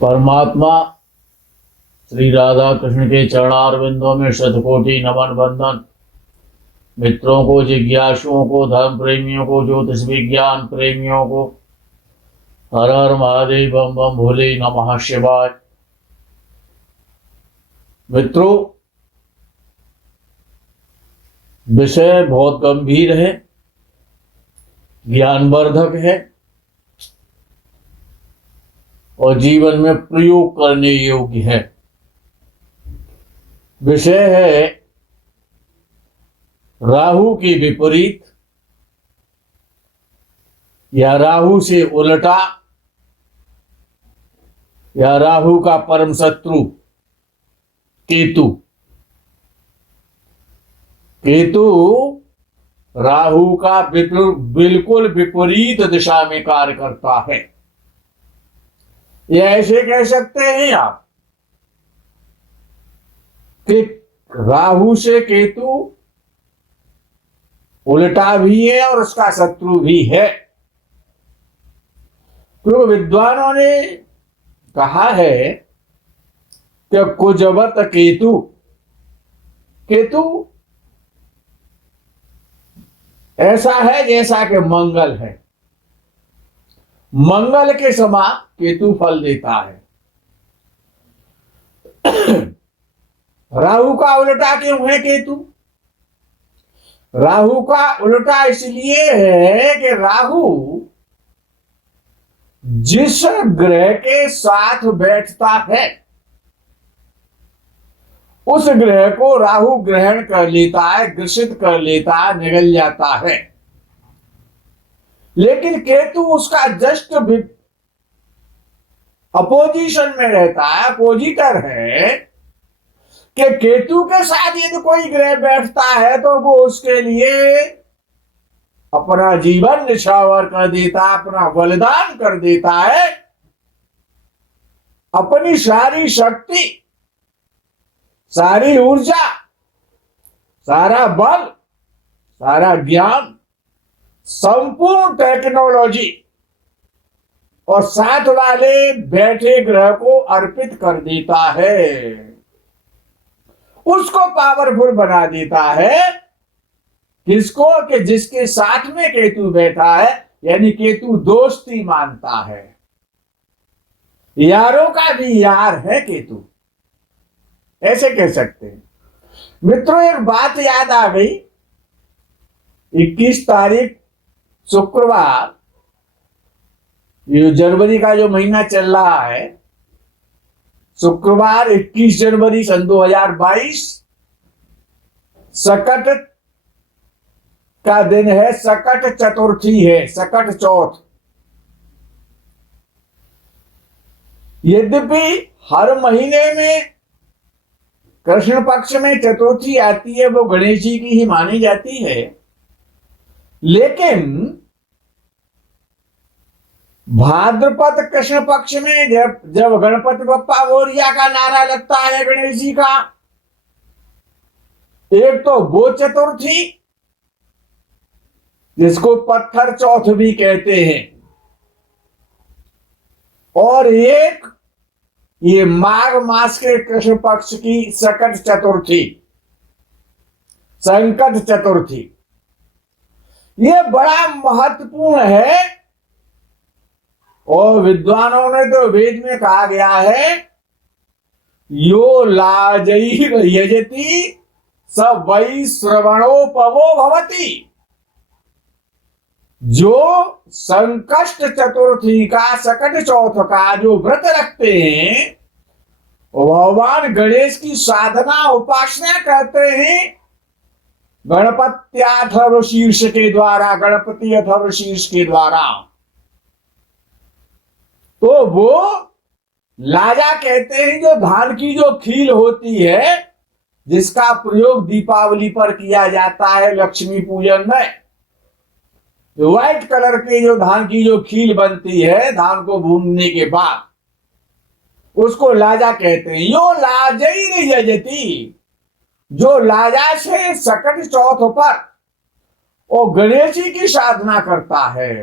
परमात्मा श्री राधा कृष्ण के चरणारविंदों में शतकोटि नमन बंदन। मित्रों को, जिज्ञासुओं को, धर्म प्रेमियों को, ज्योतिष विज्ञान प्रेमियों को हर हर महादेव, बम बम भोले, नमः शिवाय। मित्रों, विषय बहुत गंभीर है, ज्ञानवर्धक है और जीवन में प्रयोग करने योग्य है। विषय है राहु की विपरीत या राहु से उल्टा या राहु का परम शत्रु केतु। केतु राहु का बिल्कुल विपरीत दिशा में कार्य करता है। ये ऐसे कह सकते हैं आप कि राहु से केतु उल्टा भी है और उसका शत्रु भी है। तो विद्वानों ने कहा है कि कुजवत केतु, केतु ऐसा है जैसा कि मंगल है। मंगल के समान केतु फल देता है। राहु का उल्टा क्यों है केतु? राहु का उल्टा इसलिए है कि राहु जिस ग्रह के साथ बैठता है उस ग्रह को राहु ग्रहण कर लेता है, ग्रसित कर लेता है, निगल जाता है। लेकिन केतु उसका जस्ट अपोजिशन में रहता है, अपोजिटर है कि केतु के साथ यदि कोई ग्रह बैठता है तो वो उसके लिए अपना जीवन निछावर कर देता है, अपना बलिदान कर देता है, अपनी सारी शक्ति, सारी ऊर्जा, सारा बल, सारा ज्ञान, संपूर्ण टेक्नोलॉजी और साथ वाले बैठे ग्रह को अर्पित कर देता है, उसको पावरफुल बना देता है। किसको? कि जिसके साथ में केतु बैठा है, यानी केतु दोस्ती मानता है, यारों का भी यार है केतु, ऐसे कह सकते हैं। मित्रों, एक बात याद आ गई। 21 तारीख शुक्रवार, ये जनवरी का जो महीना चल रहा है, शुक्रवार 21 जनवरी सन 2022 सकट का दिन है, सकट चतुर्थी है, सकट चौथ। यद्यपि हर महीने में कृष्ण पक्ष में चतुर्थी आती है, वो गणेश जी की ही मानी जाती है, लेकिन भाद्रपद कृष्ण पक्ष में जब गणपति बप्पा मोरिया का नारा लगता है गणेश जी का, एक तो वो चतुर्थी जिसको पत्थर चौथ भी कहते हैं, और एक ये माघ मास के कृष्ण पक्ष की सकट चतुर्थी, संकट चतुर्थी। ये बड़ा महत्वपूर्ण है और विद्वानों ने तो वेद में कहा गया है, यो लाजैर यजति स वै श्रवणोपवो भवति। जो संकष्ट चतुर्थी का, सकट चौथ का जो व्रत रखते हैं, भगवान गणेश की साधना उपासना करते हैं गणपत्याथर्व शीर्ष के द्वारा, गणपति अथर्व शीर्ष के द्वारा, तो वो लाजा कहते हैं, जो धान की जो खील होती है, जिसका प्रयोग दीपावली पर किया जाता है लक्ष्मी पूजन में। व्हाइट कलर के जो धान की जो खील बनती है धान को भूनने के बाद, उसको लाजा कहते हैं। यो लाजैर यजति, जो लाजा से सकट चौथ पर वो गणेश जी की साधना करता है,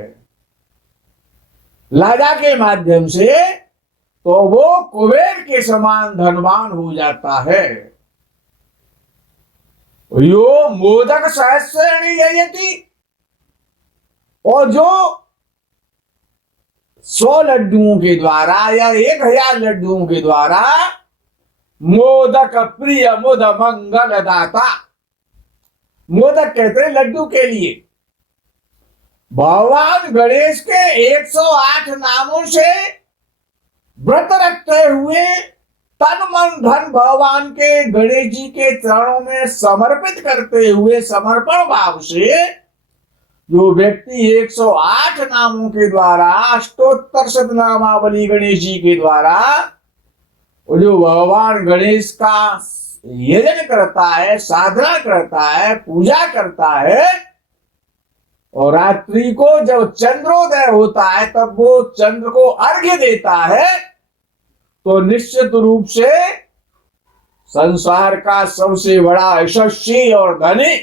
लाजा के माध्यम से, तो वो कुबेर के समान धनवान हो जाता है। यो मोदक सहस्रेणी यजति, और जो 100 लड्डुओं के द्वारा या 1000 लड्डुओं के द्वारा मोदक प्रिय मुद मंगल दाता, मोदक कहते हैं लड्डू के लिए। भगवान गणेश के 108 नामों से व्रत रखते हुए तन मन धन भगवान के गणेश जी के चरणों में समर्पित करते हुए समर्पण भाव से जो व्यक्ति 108 नामों के द्वारा अष्टोत्तर शतनामावली गणेश जी के द्वारा जो भगवान गणेश का यजन करता है, साधना करता है, पूजा करता है, और रात्रि को जब चंद्रोदय होता है तब वो चंद्र को अर्घ्य देता है, तो निश्चित रूप से संसार का सबसे बड़ा यशस्वी और धनी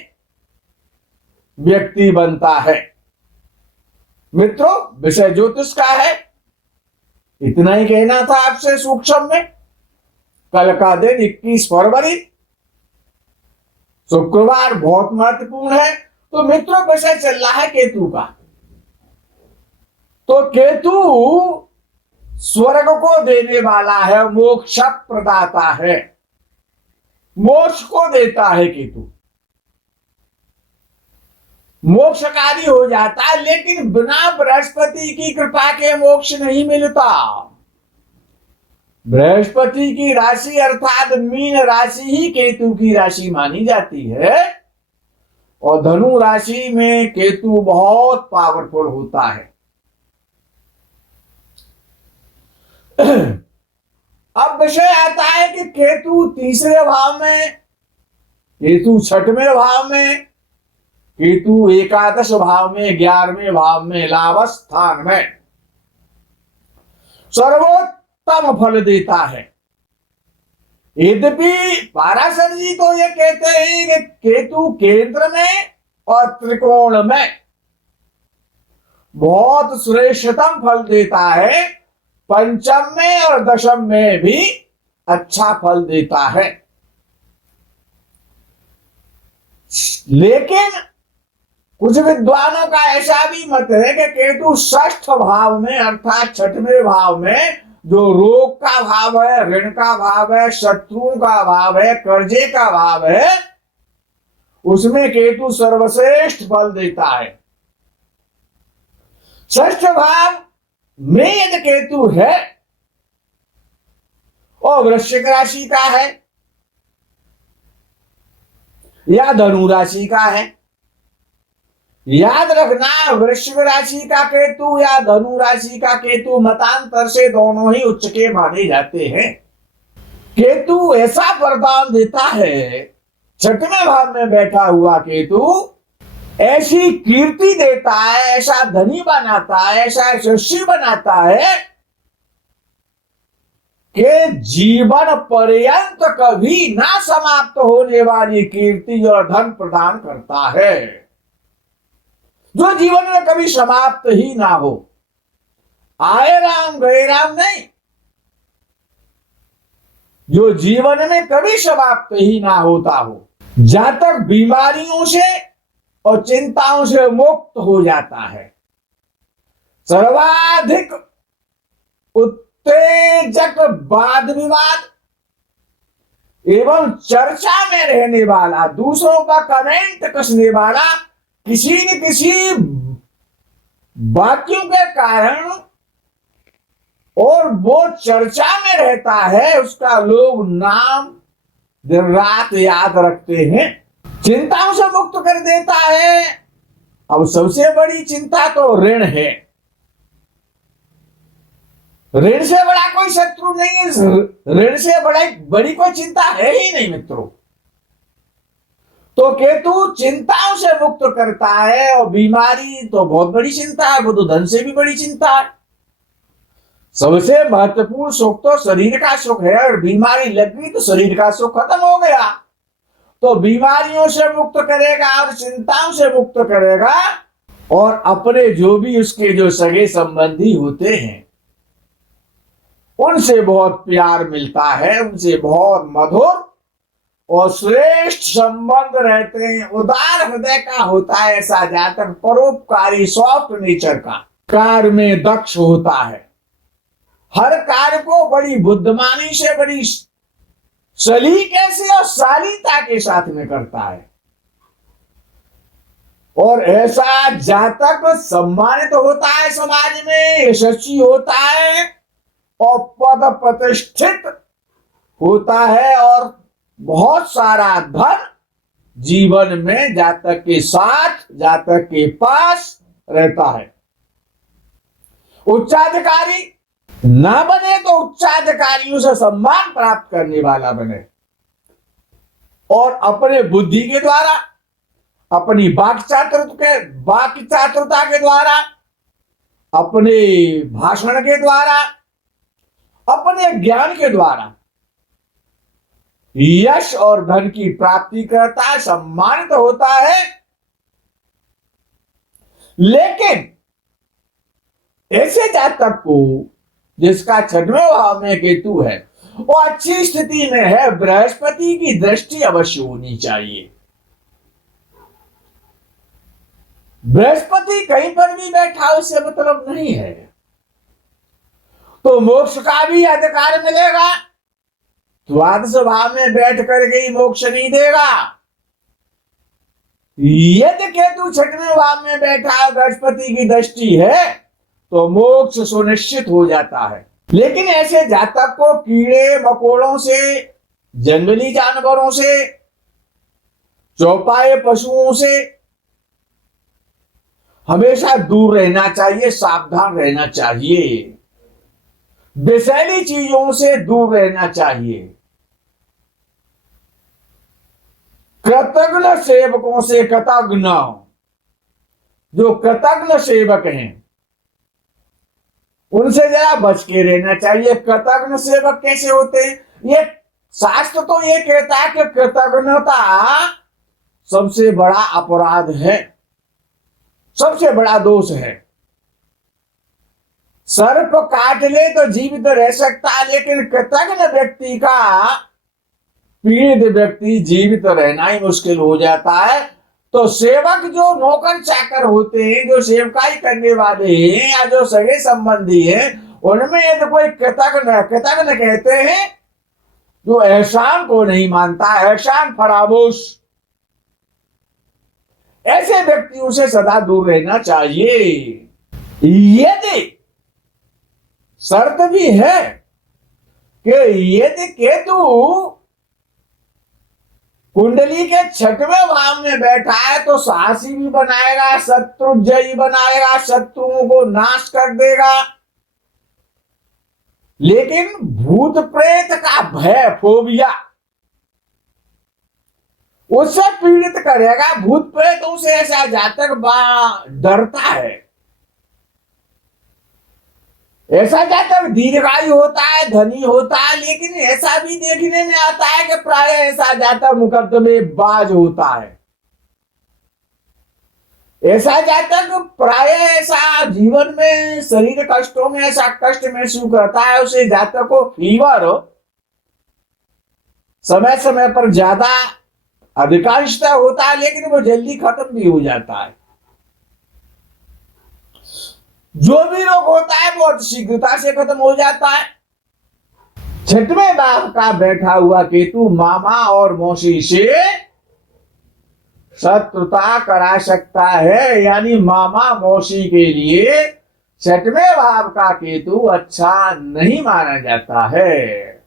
व्यक्ति बनता है। मित्रों, विषय ज्योतिष का है, इतना ही कहना था आपसे सूक्ष्म में। कल का दिन 21 फरवरी शुक्रवार बहुत महत्वपूर्ण है। तो मित्रों, विषय चल रहा है केतु का। तो केतु स्वर्ग को देने वाला है, मोक्ष प्रदाता है, मोक्ष को देता है केतु, मोक्षकारी हो जाता है। लेकिन बिना बृहस्पति की कृपा के मोक्ष नहीं मिलता। बृहस्पति की राशि अर्थात मीन राशि ही केतु की राशि मानी जाती है, और धनु राशि में केतु बहुत पावरफुल होता है। अब विषय आता है कि केतु तीसरे भाव में, केतु छठवें भाव में, केतु एकादश भाव में, 11वें भाव में, लाभ स्थान में सर्वोत्तम फल देता है। यद्यपि पाराशर जी तो ये कहते हैं कि केतु केंद्र में और त्रिकोण में बहुत श्रेष्ठतम फल देता है, पंचम में और दशम में भी अच्छा फल देता है। लेकिन कुछ विद्वानों का ऐसा भी मत है कि केतु षष्ठ भाव में अर्थात छठवें भाव में, जो रोग का भाव है, ऋण का भाव है, शत्रुओं का भाव है, कर्जे का भाव है, उसमें केतु सर्वश्रेष्ठ फल देता है। षष्ठ भाव में यदि केतु है और वृश्चिक राशि का है या धनु राशि का है, याद रखना वृश्चिक राशि का केतु या धनु राशि का केतु मतांतर से दोनों ही उच्च के माने जाते हैं। केतु ऐसा वरदान देता है, छठवें भाव में बैठा हुआ केतु ऐसी कीर्ति देता है, ऐसा धनी बनाता है, ऐसा यशस्वी बनाता है कि जीवन पर्यंत कभी ना समाप्त होने वाली कीर्ति और धन प्रदान करता है, जो जीवन में कभी समाप्त ही ना हो। आए राम गए राम नहीं, जो जीवन में कभी समाप्त ही ना होता हो। जहां तक बीमारियों से और चिंताओं से मुक्त हो जाता है। सर्वाधिक उत्तेजक वाद विवाद एवं चर्चा में रहने वाला, दूसरों का कमेंट कसने वाला, किसी न किसी वाक्यों के कारण और वो चर्चा में रहता है, उसका लोग नाम दिन रात याद रखते हैं। चिंताओं से मुक्त कर देता है। अब सबसे बड़ी चिंता तो ऋण है। ऋण से बड़ा कोई शत्रु नहीं है, ऋण से बड़ी कोई चिंता है ही नहीं मित्रों। तो केतु चिंताओं से मुक्त करता है, और बीमारी तो बहुत बड़ी चिंता है, वो तो धन से भी बड़ी चिंता है। सबसे महत्वपूर्ण सुख तो शरीर का सुख है, और बीमारी लग गई तो शरीर का सुख खत्म हो गया। तो बीमारियों से मुक्त करेगा और चिंताओं से मुक्त करेगा, और अपने जो भी उसके जो सगे संबंधी होते हैं उनसे बहुत प्यार मिलता है, उनसे बहुत मधुर और श्रेष्ठ संबंध रहते हैं। उदार हृदय का होता है ऐसा जातक, परोपकारी, सॉफ्ट नेचर का, कार्य में दक्ष होता है, हर कार्य को बड़ी बुद्धिमानी से, बड़ी सलीके से और शालीनता के साथ में करता है। और ऐसा जातक सम्मानित होता है समाज में, यशस्वी होता है और पद प्रतिष्ठित होता है और बहुत सारा धन जीवन में जातक के साथ, जातक के पास रहता है। उच्चाधिकारी ना बने तो उच्चाधिकारियों से सम्मान प्राप्त करने वाला बने और अपने बुद्धि के द्वारा, अपनी वाक् चातुरता के द्वारा, अपने भाषण के द्वारा, अपने ज्ञान के द्वारा यश और धन की प्राप्ति करता है, सम्मानित होता है। लेकिन ऐसे जातक को जिसका 6वें भाव में केतु है, वो अच्छी स्थिति में है, बृहस्पति की दृष्टि अवश्य होनी चाहिए। बृहस्पति कहीं पर भी बैठा उससे मतलब नहीं है, तो मोक्ष का भी अधिकार मिलेगा। द्वादश भाव में बैठ करके ही मोक्ष नहीं देगा। यदि केतु 6वें भाव में बैठा, बृहस्पति की दृष्टि है, तो मोक्ष सुनिश्चित हो जाता है। लेकिन ऐसे जातक को कीड़े मकोड़ों से, जंगली जानवरों से, चौपाए पशुओं से हमेशा दूर रहना चाहिए, सावधान रहना चाहिए, विषैली चीजों से दूर रहना चाहिए। कृतज्ञ सेवकों से, कृतज्ञ, जो कृतज्ञ सेवक हैं उनसे जरा बच के रहना चाहिए। कृतज्ञ सेवक कैसे होते हैं? ये शास्त्र तो ये कहता है कि कृतज्ञता सबसे बड़ा अपराध है, सबसे बड़ा दोष है। सर्प काट ले तो जीवित रह सकता है, लेकिन कृतज्ञ व्यक्ति का, पीड़ित व्यक्ति जीवित रहना ही मुश्किल हो जाता है। तो सेवक जो नौकर चाकर होते हैं, जो सेवकाई करने वाले हैं या जो सगे संबंधी हैं, उनमें यदि कोई कृतज्ञ कहते हैं जो एहसान को नहीं मानता, एहसान फरामोश, ऐसे व्यक्तियों से सदा दूर रहना चाहिए। यदि शर्त भी है कि यदि केतु कुंडली के 6वें भाव में बैठा है तो साहसी भी बनाएगा, शत्रुजयी बनाएगा, शत्रुओं को नाश कर देगा। लेकिन भूत प्रेत का भय, फोबिया, उससे पीड़ित करेगा। भूत प्रेतों से ऐसा जातक डरता है। ऐसा जातक दीर्घायु होता है, धनी होता है, लेकिन ऐसा भी देखने में आता है कि प्राय ऐसा जातक मुकदमेबाज होता है। ऐसा जातक प्राय ऐसा जीवन में शरीर कष्टों में ऐसा कष्ट महसूस करता है, उसे जातक को फीवर समय समय पर ज्यादा अधिकांशतः होता है, लेकिन वो जल्दी खत्म भी हो जाता है। जो भी रोग होता है बहुत शीघ्रता से खत्म हो जाता है। 6वें भाव का बैठा हुआ केतु मामा और मौसी से शत्रुता करा सकता है, यानी मामा मौसी के लिए 6वें भाव का केतु अच्छा नहीं माना जाता है।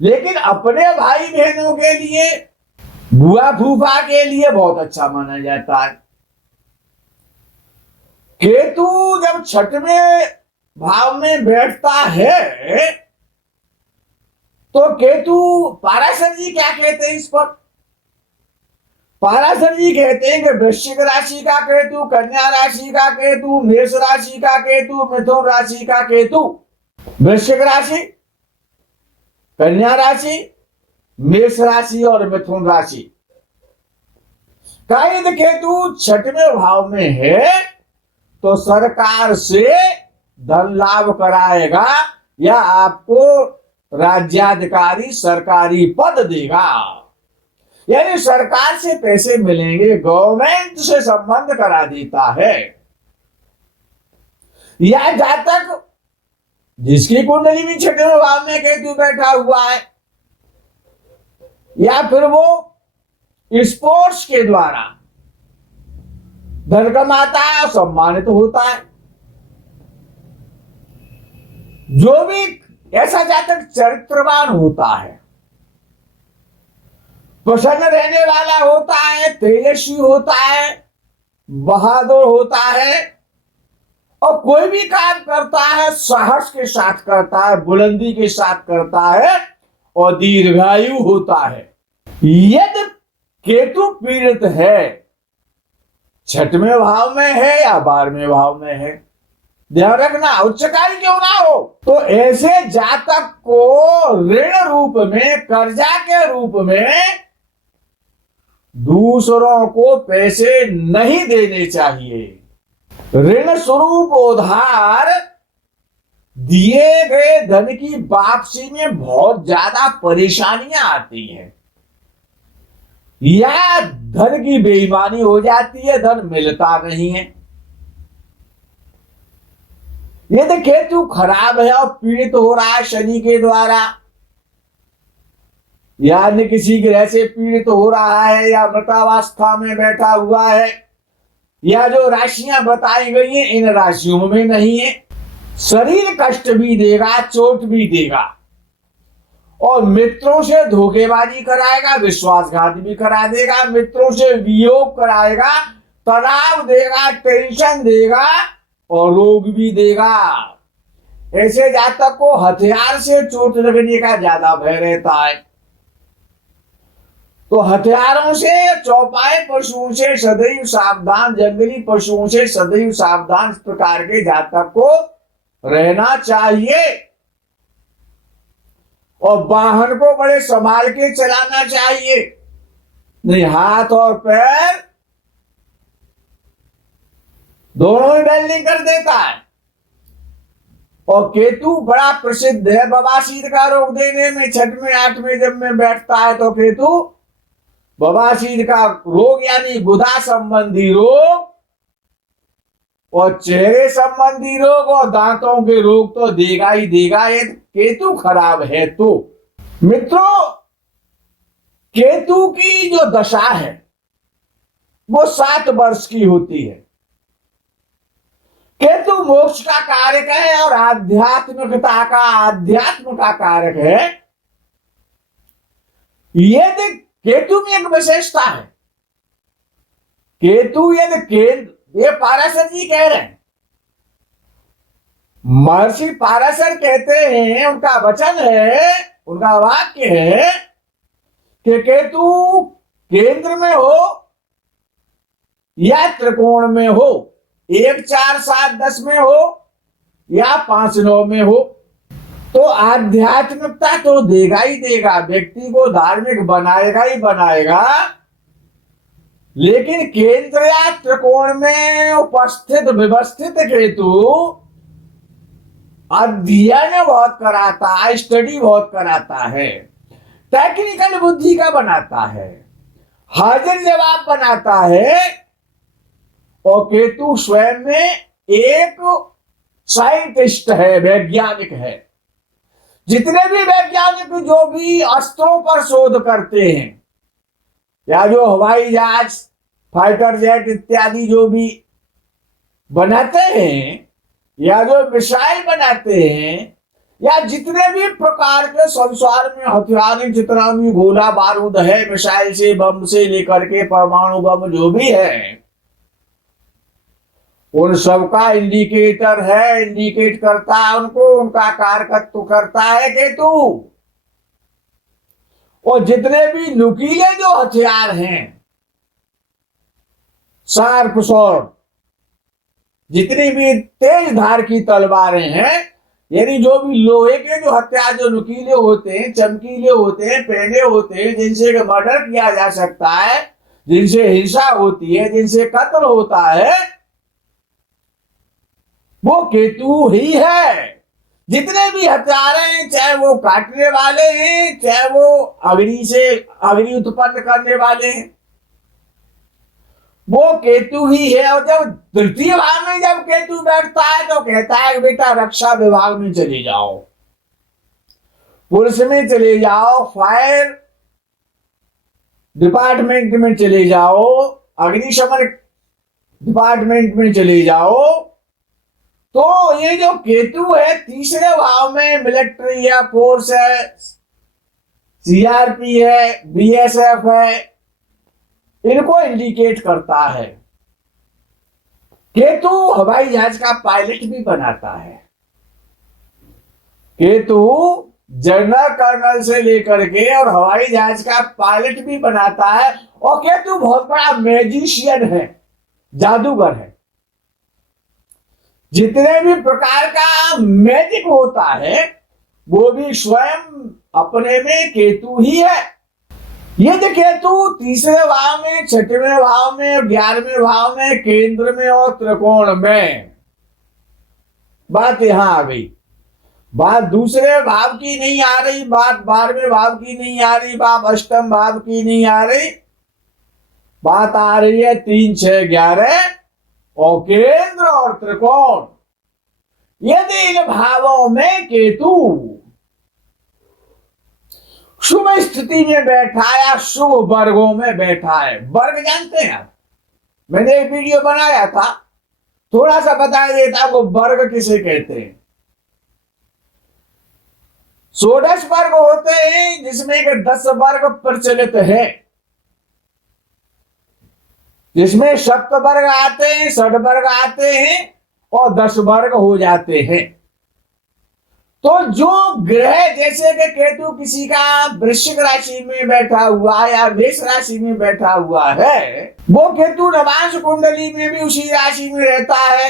लेकिन अपने भाई बहनों के लिए, बुआ फूफा के लिए बहुत अच्छा माना जाता है। केतु जब 6वें भाव में बैठता है तो केतु, पाराशर जी क्या कहते हैं इस पर? पाराशर जी कहते हैं कि वृश्चिक राशि का केतु, कन्या राशि का केतु, मेष राशि का केतु, मिथुन राशि का केतु, वृश्चिक राशि, कन्या राशि, मेष राशि और मिथुन राशि का यदि केतु 6वें भाव में है तो सरकार से धन लाभ कराएगा, या आपको राज्याधिकारी सरकारी पद देगा, यानी सरकार से पैसे मिलेंगे, गवर्नमेंट से संबंध करा देता है। या जातक जिसकी कुंडली में छठवें भाव में केतु बैठा हुआ है, या फिर वो स्पोर्ट्स के द्वारा धन कमाता है और सम्मानित होता है, जो भी ऐसा जातक चरित्रवान होता है, प्रसन्न रहने वाला होता है, तेजस्वी होता है, बहादुर होता है, और कोई भी काम करता है साहस के साथ करता है, बुलंदी के साथ करता है और दीर्घायु होता है। यदि केतु पीड़ित है, छठवें भाव में है या 12वें भाव में है, ध्यान रखना, उच्चकारी क्यों ना हो, तो ऐसे जातक को ऋण रूप में, कर्जा के रूप में दूसरों को पैसे नहीं देने चाहिए। ऋण स्वरूप उधार दिए गए धन की वापसी में बहुत ज्यादा परेशानियां आती हैं, या धन की बेईमानी हो जाती है, धन मिलता नहीं है। यदि केतु खराब है और पीड़ित हो रहा है शनि के द्वारा, या अन्य किसी ग्रह से पीड़ित हो रहा है, या मृतावस्था में बैठा हुआ है, या जो राशियां बताई गई हैं इन राशियों में नहीं है, शरीर कष्ट भी देगा, चोट भी देगा, और मित्रों से धोखेबाजी कराएगा, विश्वासघात भी करा देगा, मित्रों से वियोग कराएगा, तनाव देगा, टेंशन देगा और रोग भी देगा। ऐसे जातक को हथियार से चोट लगने का ज्यादा भय रहता है, तो हथियारों से, चौपाए पशुओं से सदैव सावधान, जंगली पशुओं से सदैव सावधान, इस प्रकार के जातक को रहना चाहिए। और वाहन को बड़े संभाल के चलाना चाहिए, नहीं हाथ और पैर दोनों ही वेल्डिंग कर देता है। और केतु बड़ा प्रसिद्ध है बवासीर का रोग देने में, छठवें 8वें जब में बैठता है तो केतु बवासीर का रोग यानी गुदा संबंधी रोग और चेहरे संबंधी रोग और दांतों के रोग तो देगा ही देगा, ये केतु खराब है। तो मित्रों, केतु की जो दशा है वो 7 वर्ष की होती है। केतु मोक्ष का कारक है और अध्यात्म का कारक है। ये देख, केतु में एक विशेषता है, केतु ये पाराशर जी कह रहे हैं, महर्षि पाराशर कहते हैं, उनका वचन है, उनका वाक्य है कि केतु केंद्र में हो या त्रिकोण में हो, 1 4 7 10 में हो या 5 9 में हो, तो आध्यात्मिकता तो देगा ही देगा, व्यक्ति को धार्मिक बनाएगा ही बनाएगा। लेकिन केंद्र या त्रिकोण में उपस्थित व्यवस्थित केतु अध्ययन बहुत कराता है, स्टडी बहुत कराता है, टेक्निकल बुद्धि का बनाता है, हाजिर जवाब बनाता है। और केतु स्वयं में एक साइंटिस्ट है, वैज्ञानिक है। जितने भी वैज्ञानिक जो भी अस्त्रों पर शोध करते हैं, या जो हवाई जहाज, फाइटर जेट इत्यादि जो भी बनाते हैं, या जो मिसाइल बनाते हैं, या जितने भी प्रकार के संसार में हथियार, जितना भी गोला बारूद है, मिसाइल से, बम से लेकर के परमाणु बम जो भी है, उन सबका इंडिकेटर है, इंडिकेट करता है उनको, उनका कारकत्व करता है केतु। और जितने भी नुकीले जो हथियार हैं, शार्प स्वॉर्ड, जितनी भी तेज धार की तलवारें हैं, यानी जो भी लोहे के जो हथियार जो नुकीले होते हैं, चमकीले होते हैं, पहने होते हैं, जिनसे मर्डर किया जा सकता है, जिनसे हिंसा होती है, जिनसे कत्ल होता है, वो केतु ही है। जितने भी हथियार हैं, चाहे वो काटने वाले हैं, चाहे वो अग्नि उत्पन्न करने वाले हैं, वो केतु ही है। और जब तृतीय भाव में जब केतु बैठता है तो कहता है बेटा रक्षा विभाग में चले जाओ, पुलिस में चले जाओ, फायर डिपार्टमेंट में चले जाओ, अग्निशमन डिपार्टमेंट में चले जाओ। तो ये जो केतु है तीसरे भाव में मिलिट्री है, फोर्स है, सीआरपी है, बीएसएफ है, इनको इंडिकेट करता है। केतु हवाई जहाज का पायलट भी बनाता है। केतु जनरल कर्नल से लेकर के और हवाई जहाज का पायलट भी बनाता है। और केतु बहुत बड़ा मैजिशियन है, जादूगर है। जितने भी प्रकार का मैजिक होता है वो भी स्वयं अपने में केतु ही है। ये जो केतु तीसरे भाव में, छठवें भाव में और 11वें भाव में, केंद्र में और त्रिकोण में, बात यहां आ गई। बात दूसरे भाव की नहीं आ रही, बात 12वें भाव की नहीं आ रही, बात अष्टम भाव की नहीं आ रही, बात आ रही है 3, 6, 11 और केंद्र और त्रिकोण। यदि इन भावों में केतु शुभ स्थिति में बैठा या शुभ वर्गों में बैठा है, वर्ग जानते हैं आप, मैंने एक वीडियो बनाया था, थोड़ा सा बता देता आपको वर्ग किसे कहते हैं। 16 वर्ग होते हैं जिसमें के 10 वर्ग प्रचलित है, जिसमें सप्त वर्ग आते हैं, षड वर्ग आते हैं और 10 वर्ग हो जाते हैं। तो जो ग्रह, जैसे कि केतु किसी का वृश्चिक राशि में बैठा हुआ है या मेष राशि में बैठा हुआ है, वो केतु नवांश कुंडली में भी उसी राशि में रहता है,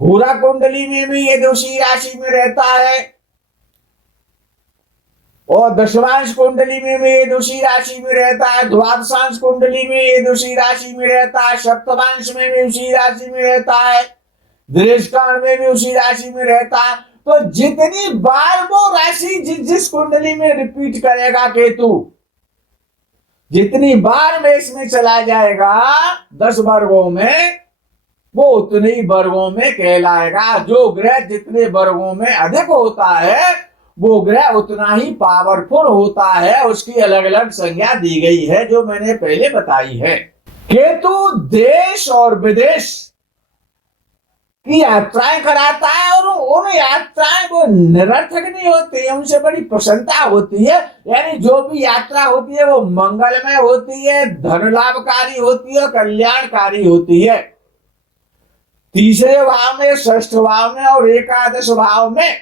होरा कुंडली में भी ये उसी राशि में रहता है, और दशमांश कुंडली में भी ये उसी राशि में रहता है, द्वादशांश कुंडली में ये उसी राशि में रहता है, सप्तमांश में भी उसी राशि में रहता है, दृष्टान में भी उसी राशि में रहता है। तो जितनी बार वो राशि जिस कुंडली में रिपीट करेगा केतु, जितनी बार में इसमें चला जाएगा 10 वर्गों में, वो उतने ही वर्गों में कहलाएगा। जो ग्रह जितने वर्गों में अधिक होता है वो ग्रह उतना ही पावरफुल होता है। उसकी अलग अलग संज्ञा दी गई है जो मैंने पहले बताई है। केतु देश और विदेश की यात्राएं कराता है और उन यात्राएं वो निरर्थक नहीं होती है, उनसे बड़ी प्रसन्नता होती है। यानी जो भी यात्रा होती है वो मंगलमय होती है, धन लाभकारी होती है, कल्याणकारी होती है। तीसरे भाव में, षष्ठ भाव में और एकादश भाव में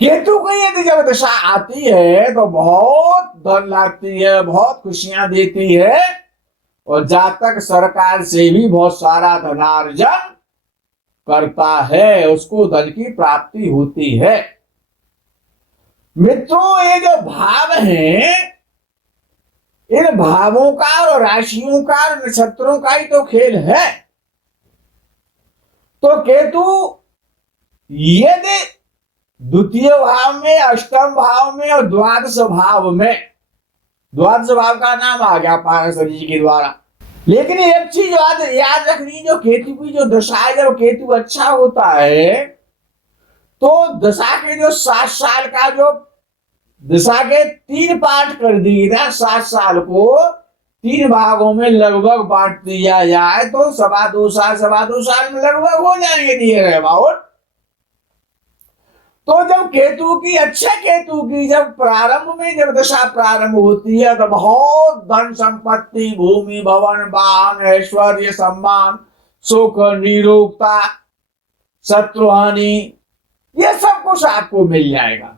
केतु की यदि जब दशा आती है तो बहुत धन लाती है, बहुत खुशियां देती है और जातक सरकार से भी बहुत सारा धनार्जन करता है, उसको धन की प्राप्ति होती है। मित्रों, ये जो भाव हैं, इन भावों का और राशियों का और नक्षत्रों का ही तो खेल है। तो केतु यदि द्वितीय भाव में, अष्टम भाव में और द्वादश भाव में, द्वादश भाव का नाम आ गया पाराशर जी के द्वारा। लेकिन एक चीज याद रखनी, जो केतु की जो दशा है, जब केतु अच्छा होता है तो दशा के जो 7 साल का, जो दशा के 3 पार्ट कर दिए ना, 7 साल को 3 भागों में लगभग बांट दिया जाए तो 2.25 साल में लगभग हो जाएंगे दिए गए भाव। तो जब केतु की, अच्छे केतु की जब प्रारंभ में जब दशा प्रारंभ होती है तो बहुत धन संपत्ति, भूमि, भवन, वाहन, ऐश्वर्य, सम्मान, सुख, निरोगता, शत्रुहानि, ये सब कुछ आपको मिल जाएगा।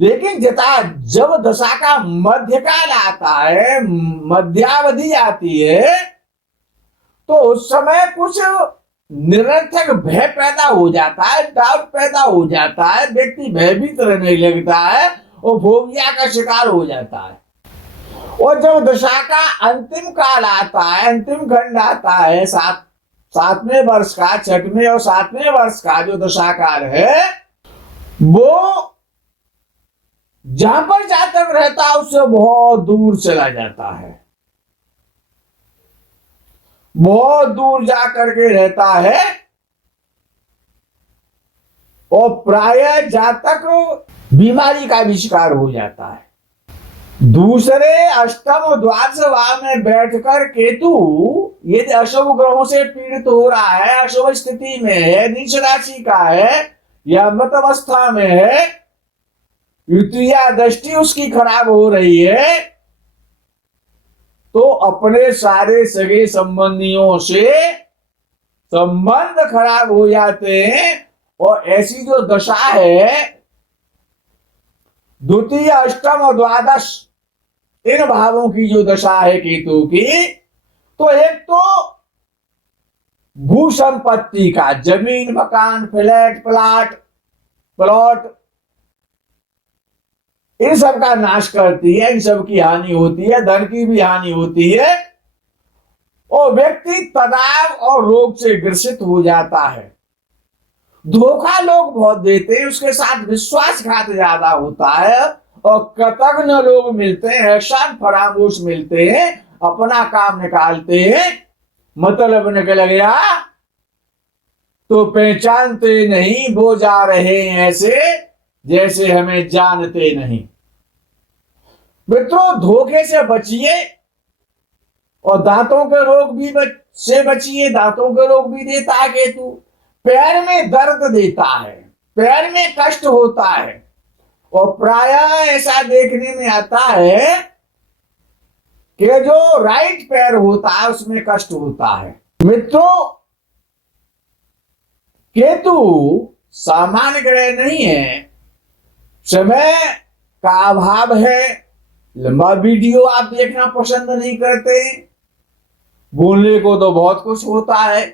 लेकिन जब दशा का मध्यकाल आता है, मध्यावधि आती है, तो उस समय कुछ निरर्थक भय पैदा हो जाता है, डाउट पैदा हो जाता है, व्यक्ति भयभीत रहने लगता है और फोबिया का शिकार हो जाता है। और जब दशा का अंतिम काल आता है, अंतिम खंड आता है, 7वें वर्ष का, 6वें और 7वें वर्ष का जो दशाकाल है, वो जहां पर जातक रहता है उससे बहुत दूर चला जाता है, बहुत दूर जा करके रहता है, और प्राय जातक बीमारी का भी शिकार हो जाता है। दूसरे अष्टम द्वादश भाव में बैठकर केतु यदि अशुभ ग्रहों से पीड़ित हो रहा है, अशुभ स्थिति में है, नीच राशि का है या मृत अवस्था में है, द्वितीय दृष्टि उसकी खराब हो रही है, तो अपने सारे सगे संबंधियों से संबंध खराब हो जाते हैं। और ऐसी जो दशा है, द्वितीय अष्टम और द्वादश इन भावों की जो दशा है केतु की, तो एक तो भू संपत्ति का, जमीन, मकान, फ्लैट, प्लॉट, इन सब का नाश करती है, इन सब की हानि होती है, धन की भी हानि होती है, और व्यक्ति तनाव और रोग से ग्रसित हो जाता है। धोखा लोग बहुत देते हैं, उसके साथ विश्वासघात ज्यादा होता है, और कृतघ्न लोग मिलते हैं, शांत फरामोश मिलते हैं, अपना काम निकालते हैं, मतलब निकल गया तो पहचानते नहीं, वो जा रहे हैं ऐसे जैसे हमें जानते नहीं। मित्रों, धोखे से बचिए और दांतों के रोग भी से बचिए। दांतों के रोग भी देता है केतु, पैर में दर्द देता है, पैर में कष्ट होता है, और प्राय ऐसा देखने में आता है कि जो राइट पैर होता है उसमें कष्ट होता है। मित्रों, केतु सामान्य ग्रह नहीं है, समय का अभाव है, लंबा वीडियो आप देखना पसंद नहीं करते, बोलने को तो बहुत कुछ होता है,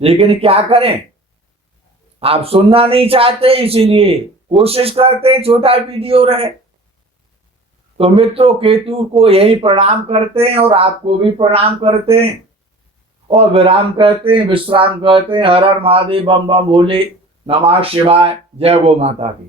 लेकिन क्या करें, आप सुनना नहीं चाहते, इसीलिए कोशिश करते हैं छोटा वीडियो रहे। तो मित्रों, केतु को यही प्रणाम करते हैं और आपको भी प्रणाम करते हैं, और विराम करते हैं, विश्राम करते हैं। हर हर महादेव, बम बम भोले, नमः शिवाय, जय गो माता की।